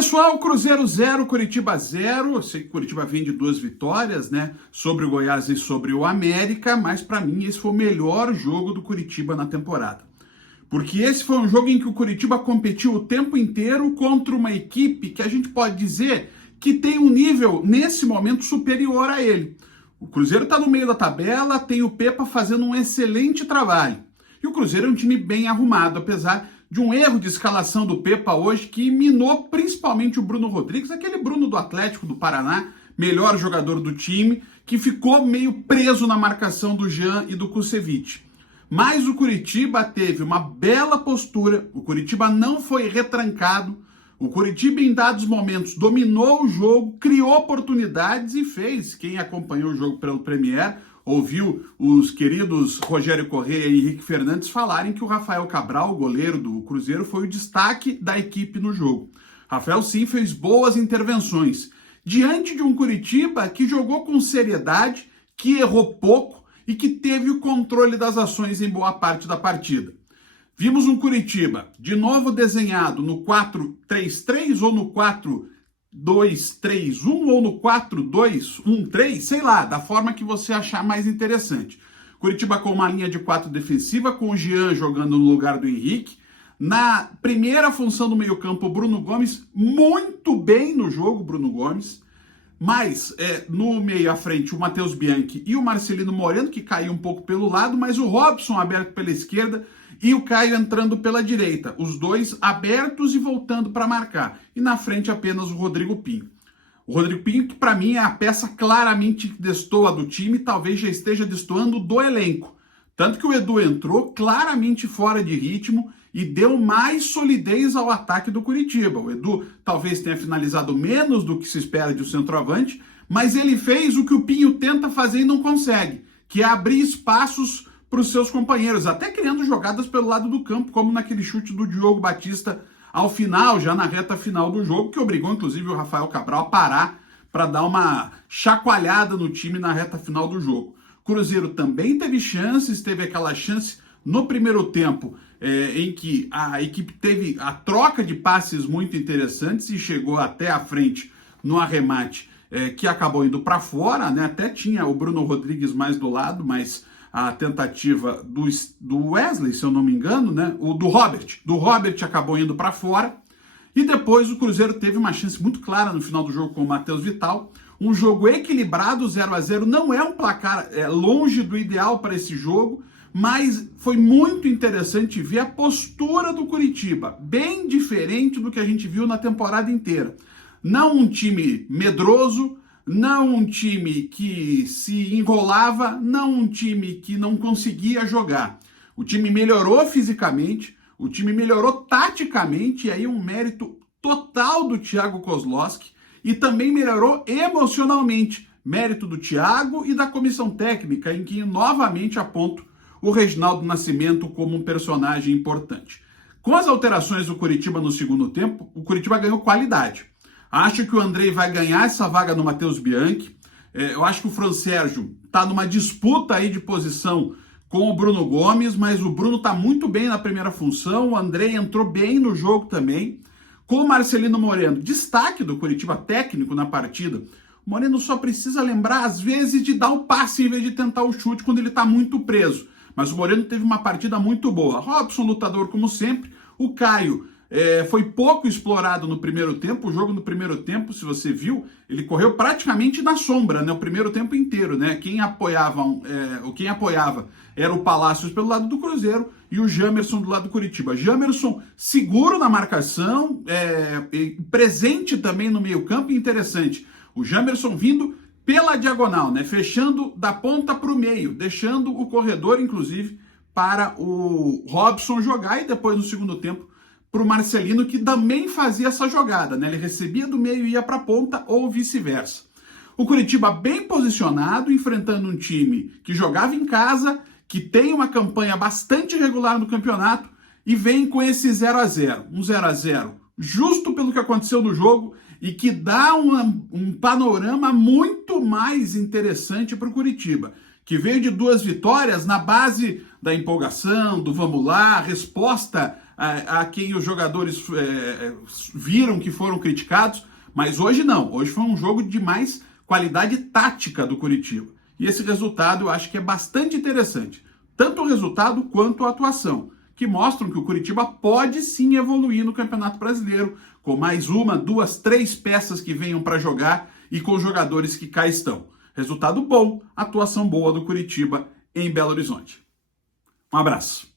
pessoal, Cruzeiro 0, Coritiba 0. Eu sei que Coritiba vem de 2 vitórias, né? Sobre o Goiás e sobre o América, mas para mim esse foi o melhor jogo do Coritiba na temporada. Porque esse foi um jogo em que o Coritiba competiu o tempo inteiro contra uma equipe que a gente pode dizer que tem um nível, nesse momento, superior a ele. O Cruzeiro está no meio da tabela, tem o Pepa fazendo um excelente trabalho. E o Cruzeiro é um time bem arrumado, apesar de um erro de escalação do Pepa hoje que minou principalmente o Bruno Rodrigues, aquele Bruno do Atlético do Paraná, melhor jogador do time, que ficou meio preso na marcação do Jean e do Kusevich. Mas o Coritiba teve uma bela postura, o Coritiba não foi retrancado, o Coritiba em dados momentos dominou o jogo, criou oportunidades e fez. Quem acompanhou o jogo pelo Premier ouviu os queridos Rogério Corrêa e Henrique Fernandes falarem que o Rafael Cabral, o goleiro do Cruzeiro, foi o destaque da equipe no jogo. Rafael sim fez boas intervenções, diante de um Coritiba que jogou com seriedade, que errou pouco e que teve o controle das ações em boa parte da partida. Vimos um Coritiba, de novo desenhado no 4-3-3 ou no 4-2-3-1 ou no 4-2-1-3, sei lá, da forma que você achar mais interessante. Coritiba com uma linha de 4 defensiva, com o Jean jogando no lugar do Henrique. Na primeira função do meio-campo, o Bruno Gomes, muito bem no jogo, Bruno Gomes. Mas no meio à frente, o Matheus Bianchi e o Marcelino Moreno, que caiu um pouco pelo lado, mas o Robson aberto pela esquerda e o Caio entrando pela direita. Os dois abertos e voltando para marcar. E na frente apenas o Rodrigo Pinho. O Rodrigo Pinho, que para mim é a peça claramente que destoa do time, talvez já esteja destoando do elenco. Tanto que o Edu entrou claramente fora de ritmo e deu mais solidez ao ataque do Coritiba. O Edu talvez tenha finalizado menos do que se espera de um centroavante, mas ele fez o que o Pinho tenta fazer e não consegue, que é abrir espaços para os seus companheiros, até criando jogadas pelo lado do campo, como naquele chute do Diogo Batista ao final, já na reta final do jogo, que obrigou inclusive o Rafael Cabral a parar para dar uma chacoalhada no time na reta final do jogo. Cruzeiro também teve chances, teve aquela chance no primeiro tempo em que a equipe teve a troca de passes muito interessantes e chegou até a frente no arremate que acabou indo para fora, né? Até tinha o Bruno Rodrigues mais do lado, mas a tentativa do Wesley, se eu não me engano, né? O do Robert acabou indo para fora. E depois o Cruzeiro teve uma chance muito clara no final do jogo com o Matheus Vital. Um jogo equilibrado, 0-0, não é um placar longe do ideal para esse jogo, mas foi muito interessante ver a postura do Coritiba, bem diferente do que a gente viu na temporada inteira. Não um time medroso, não um time que se enrolava, não um time que não conseguia jogar. O time melhorou fisicamente, o time melhorou taticamente, e aí um mérito total do Thiago Kozlowski, e também melhorou emocionalmente, mérito do Thiago e da comissão técnica, em que novamente aponto o Reginaldo Nascimento como um personagem importante. Com as alterações do Coritiba no segundo tempo, o Coritiba ganhou qualidade. Acho que o Andrei vai ganhar essa vaga no Matheus Bianchi. Eu acho que o Fran Sérgio está numa disputa aí de posição com o Bruno Gomes, mas o Bruno está muito bem na primeira função, o Andrei entrou bem no jogo também. Com o Marcelino Moreno, destaque do Coritiba técnico na partida, o Moreno só precisa lembrar, às vezes, de dar o passe em vez de tentar o chute quando ele está muito preso. Mas o Moreno teve uma partida muito boa. Robson, lutador como sempre. O Caio foi pouco explorado no primeiro tempo. O jogo no primeiro tempo, se você viu, ele correu praticamente na sombra, né? O primeiro tempo inteiro, né? Quem apoiava era o Palácios pelo lado do Cruzeiro e o Jamerson do lado do Coritiba. Jamerson seguro na marcação, presente também no meio-campo, e interessante. O Jamerson vindo pela diagonal, né? Fechando da ponta para o meio, deixando o corredor, inclusive, para o Robson jogar, e depois no segundo tempo para o Marcelino, que também fazia essa jogada, né? Ele recebia do meio e ia para a ponta, ou vice-versa. O Coritiba bem posicionado, enfrentando um time que jogava em casa, que tem uma campanha bastante regular no campeonato e vem com esse 0-0. Um 0-0 justo pelo que aconteceu no jogo e que dá um panorama muito mais interessante para o Coritiba, que veio de 2 vitórias na base da empolgação, do vamos lá, resposta a quem os jogadores viram que foram criticados, mas hoje não. Hoje foi um jogo de mais qualidade tática do Coritiba. E esse resultado eu acho que é bastante interessante. Tanto o resultado quanto a atuação, que mostram que o Coritiba pode sim evoluir no Campeonato Brasileiro, com mais uma, duas, três peças que venham para jogar e com jogadores que cá estão. Resultado bom, atuação boa do Coritiba em Belo Horizonte. Um abraço.